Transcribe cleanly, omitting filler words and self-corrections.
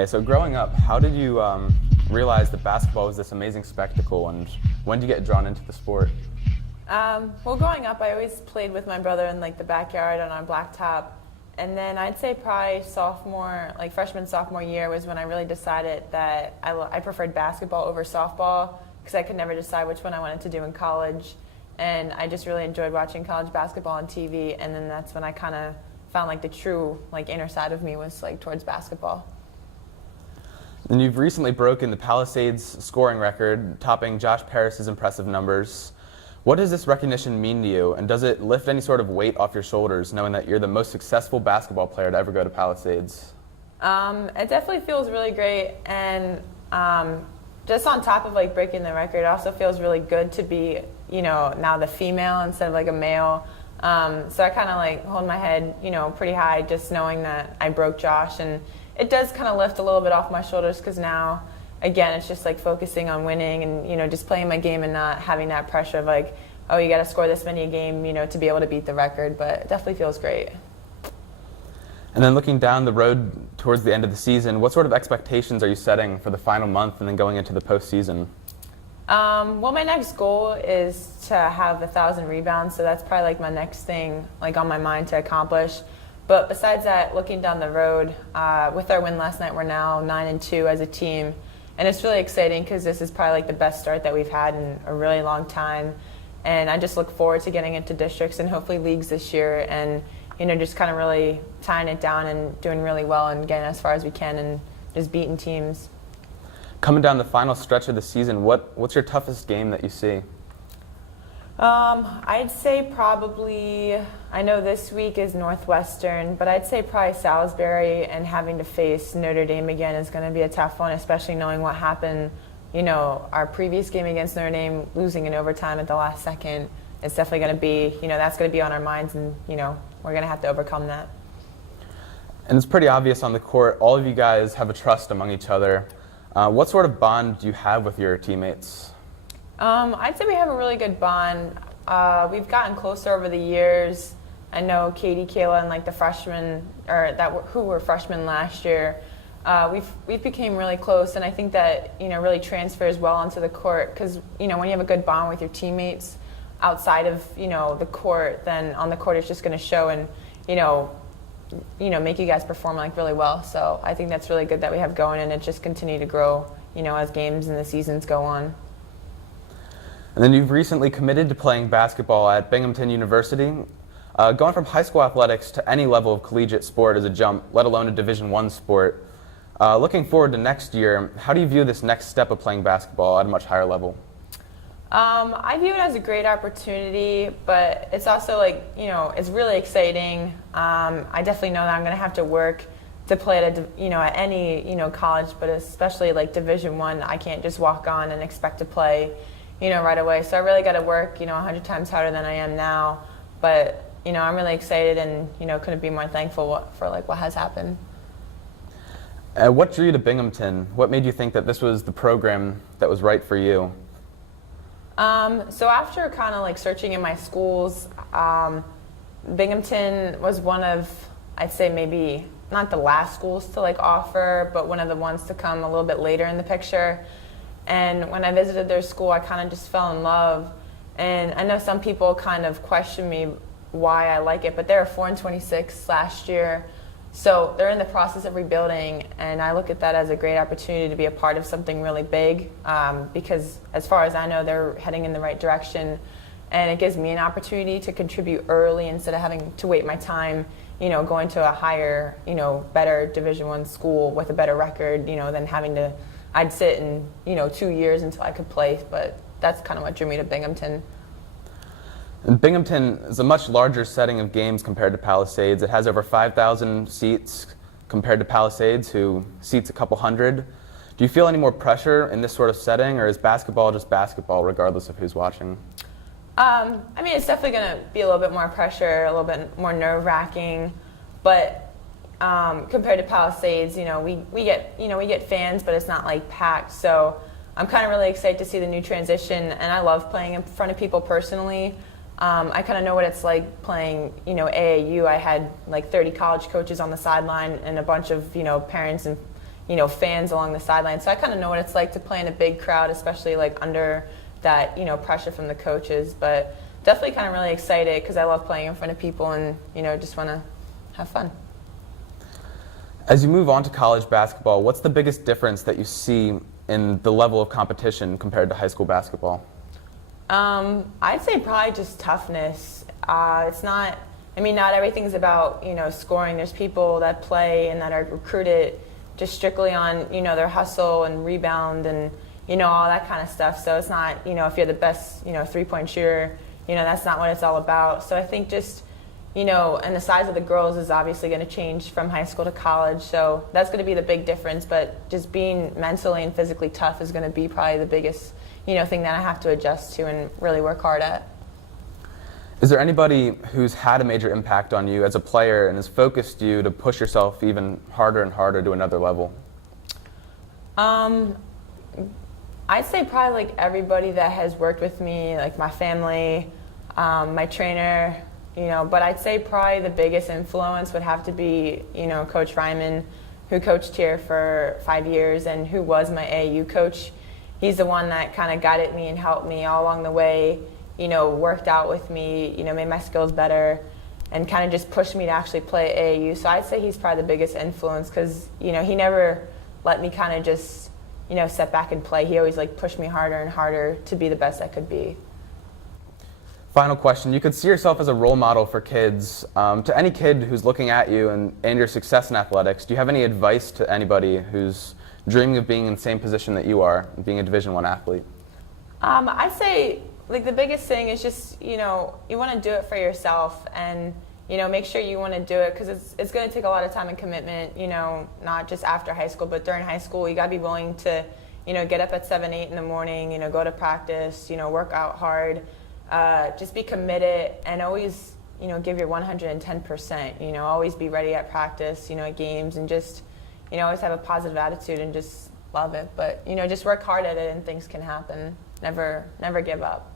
Okay, so growing up, how did you realize that basketball was this amazing spectacle, and when did you get drawn into the sport? Well, growing up, I always played with my brother in like the backyard on our blacktop, and then I'd say probably freshman, sophomore year was when I really decided that I preferred basketball over softball because I could never decide which one I wanted to do in college, and I just really enjoyed watching college basketball on TV, and then that's when I kind of found like the true inner side of me was like towards basketball. And you've recently broken the Palisades scoring record, topping Josh Parris's impressive numbers. What does this recognition mean to you, and does it lift any sort of weight off your shoulders, knowing that you're the most successful basketball player to ever go to Palisades? It definitely feels really great, and just on top of breaking the record, it also feels really good to be, now the female instead of a male. So I kind of hold my head, pretty high, just knowing that I broke Josh, and it does kind of lift a little bit off my shoulders because now, again, it's just focusing on winning and just playing my game and not having that pressure of oh, you got to score this many a game, to be able to beat the record. But it definitely feels great. And then looking down the road towards the end of the season, what sort of expectations are you setting for the final month and then going into the postseason? Well, my next goal is to have 1,000 rebounds, so that's probably my next thing on my mind to accomplish. But besides that, looking down the road, with our win last night, we're now 9-2 as a team. And it's really exciting because this is probably the best start that we've had in a really long time. And I just look forward to getting into districts and hopefully leagues this year and, just kind of really tying it down and doing really well and getting as far as we can and just beating teams. Coming down the final stretch of the season, what's your toughest game that you see? I'd say probably, I know this week is Northwestern, but I'd say probably Salisbury, and having to face Notre Dame again is going to be a tough one, especially knowing what happened, our previous game against Notre Dame, losing in overtime at the last second. It's definitely going to be, that's going to be on our minds, and, we're going to have to overcome that. And it's pretty obvious on the court, all of you guys have a trust among each other. What sort of bond do you have with your teammates? I'd say we have a really good bond. We've gotten closer over the years. I know Katie, Kayla, and the freshmen, who were freshmen last year, we've became really close, and I think that really transfers well onto the court because when you have a good bond with your teammates outside of the court, then on the court it's just going to show and make you guys perform really well. So I think that's really good that we have going, and it just continue to grow as games and the seasons go on. And then you've recently committed to playing basketball at Binghamton University. Going from high school athletics to any level of collegiate sport is a jump, let alone a Division I sport. Looking forward to next year, how do you view this next step of playing basketball at a much higher level? I view it as a great opportunity, but it's also it's really exciting. I definitely know that I'm going to have to work to play at at any college, but especially Division I can't just walk on and expect to play right away. So I really got to work 100 times harder than I am now. But I'm really excited and couldn't be more thankful for what has happened. What drew you to Binghamton? What made you think that this was the program that was right for you? So after kind of searching in my schools, Binghamton was one of, I'd say maybe not the last schools to offer, but one of the ones to come a little bit later in the picture. And when I visited their school, I kind of just fell in love. And I know some people kind of question me why I like it, but they were 4-26 last year. So they're in the process of rebuilding, and I look at that as a great opportunity to be a part of something really big because as far as I know, they're heading in the right direction. And it gives me an opportunity to contribute early instead of having to wait my time, going to a higher, better Division I school with a better record, than having to, I'd sit in, 2 years until I could play. But that's kind of what drew me to Binghamton. And Binghamton is a much larger setting of games compared to Palisades. It has over 5,000 seats compared to Palisades, who seats a couple hundred. Do you feel any more pressure in this sort of setting, or is basketball just basketball regardless of who's watching? I mean, it's definitely going to be a little bit more pressure, a little bit more nerve-wracking, but compared to Palisades, we get fans, but it's not packed. So I'm kind of really excited to see the new transition, and I love playing in front of people personally. I kind of know what it's like playing, AAU. I had 30 college coaches on the sideline and a bunch of, parents and, fans along the sidelines. So I kind of know what it's like to play in a big crowd, especially like under that, pressure from the coaches. But definitely kind of really excited because I love playing in front of people and, just want to have fun. As you move on to college basketball, what's the biggest difference that you see in the level of competition compared to high school basketball? I'd say probably just toughness. It's not, not everything's about, scoring. There's people that play and that are recruited just strictly on, their hustle and rebound and, all that kind of stuff. So it's not, if you're the best, three-point shooter, that's not what it's all about. So I think just, and the size of the girls is obviously going to change from high school to college. So that's going to be the big difference. But just being mentally and physically tough is going to be probably the biggest, thing that I have to adjust to and really work hard at. Is there anybody who's had a major impact on you as a player and has focused you to push yourself even harder and harder to another level? I'd say probably like everybody that has worked with me, like my family, my trainer, but I'd say probably the biggest influence would have to be, Coach Ryman, who coached here for 5 years and who was my AAU coach. He's the one that kind of guided me and helped me all along the way, worked out with me, made my skills better and kind of just pushed me to actually play AAU. So I'd say he's probably the biggest influence because, he never let me kind of just, step back and play. He always pushed me harder and harder to be the best I could be. Final question. You could see yourself as a role model for kids. To any kid who's looking at you and your success in athletics, do you have any advice to anybody who's dreaming of being in the same position that you are, being a Division I athlete? I'd say the biggest thing is just, you want to do it for yourself and, make sure you want to do it because it's going to take a lot of time and commitment, not just after high school, but during high school. You got to be willing to, get up at 7, 8 in the morning, go to practice, work out hard. Just be committed and always, give your 110%, always be ready at practice, at games and just, always have a positive attitude and just love it. But, just work hard at it and things can happen. Never give up.